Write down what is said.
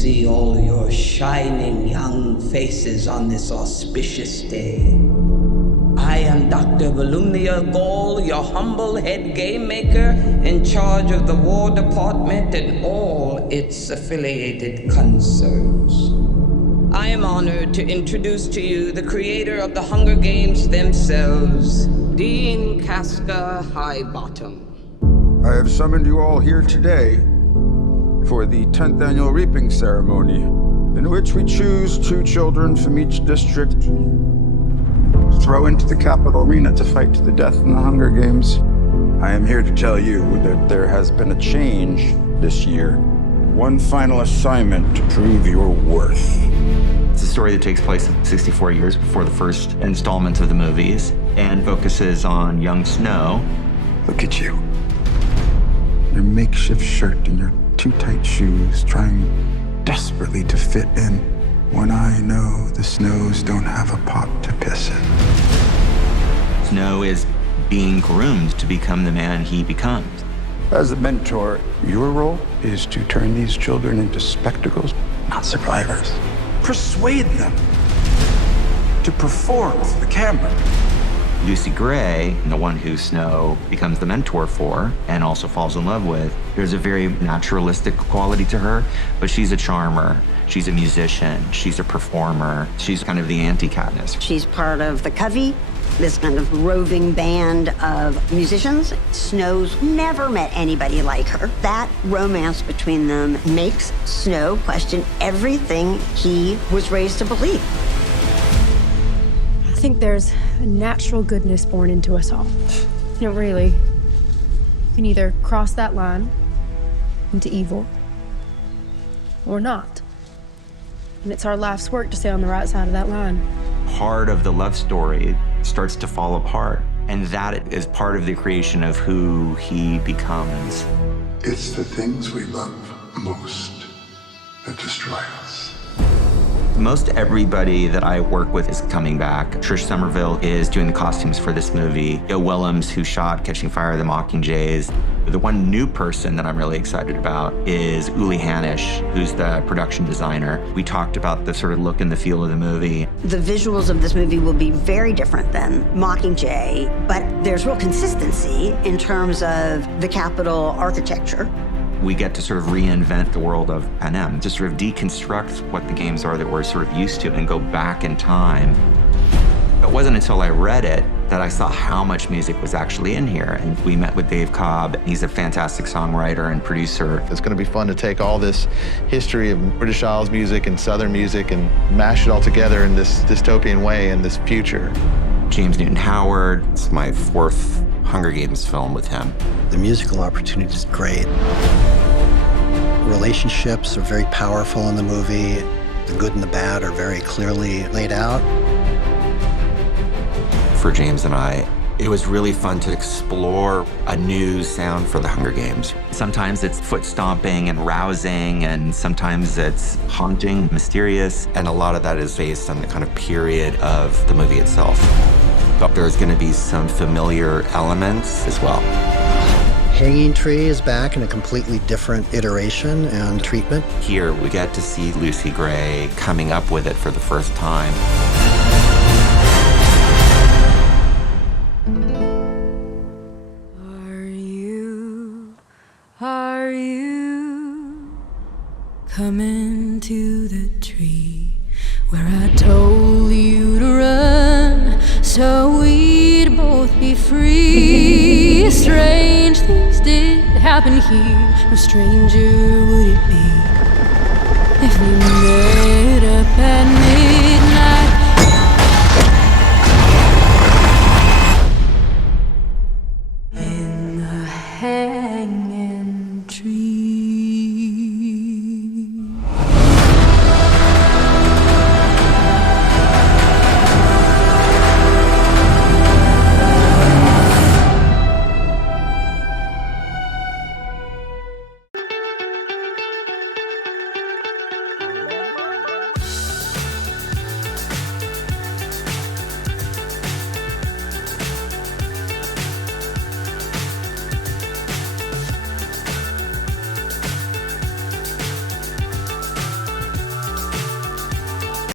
see all your shining young faces on this auspicious day. I am Dr. Volumnia Gall, your humble head game maker in charge of the War Department and all its affiliated concerns. I am honored to introduce to you the creator of the Hunger Games themselves, Dean Casca Highbottom. I have summoned you all here today for the 10th annual reaping ceremony, in which we choose 2 children from each district, throw into the capital arena to fight to the death in the Hunger Games. I am here to tell you that there has been a change this year. One final assignment to prove your worth. It's a story that takes place 64 years before the first installment of the movies and focuses on young Snow. Look at you. Your makeshift shirt and your too tight shoes, trying desperately to fit in when I know the Snows don't have a pot to piss in. Snow is being groomed to become the man he becomes. As a mentor, your role is to turn these children into spectacles, not survivors. Persuade them to perform for the camera. Lucy Gray, the one who Snow becomes the mentor for and also falls in love with, there's a very naturalistic quality to her, but she's a charmer. She's a musician. She's a performer. She's kind of the anti-Katniss. She's part of the Covey, this kind of roving band of musicians. Snow's never met anybody like her. That romance between them makes Snow question everything he was raised to believe. I think there's a natural goodness born into us all. You know, really, you can either cross that line into evil or not. And it's our life's work to stay on the right side of that line. Part of the love story starts to fall apart, and that is part of the creation of who he becomes. It's the things we love most that destroy us. Most everybody that I work with is coming back. Trish Somerville is doing the costumes for this movie. Joe Willems, who shot Catching Fire, The Mockingjays. The one new person that I'm really excited about is Uli Hanisch, who's the production designer. We talked about the sort of look and the feel of the movie. The visuals of this movie will be very different than Mockingjay, but there's real consistency in terms of the Capitol architecture. We get to sort of reinvent the world of Panem, to sort of deconstruct what the games are that we're sort of used to and go back in time. It wasn't until I read it that I saw how much music was actually in here. And we met with Dave Cobb. He's a fantastic songwriter and producer. It's going to be fun to take all this history of British Isles music and Southern music and mash it all together in this dystopian way in this future. James Newton Howard. It's my 4th Hunger Games film with him. The musical opportunity is great. Relationships are very powerful in the movie. The good and the bad are very clearly laid out. For James and I, it was really fun to explore a new sound for the Hunger Games. Sometimes it's foot stomping and rousing, and sometimes it's haunting, mysterious, and a lot of that is based on the kind of period of the movie itself. But there's going to be some familiar elements as well. Hanging Tree is back in a completely different iteration and treatment. Here, we get to see Lucy Gray coming up with it for the first time. Are you coming to the tree where I told you to run so we'd both be free? Strange things did happen here, no stranger would it be if we met up at midnight.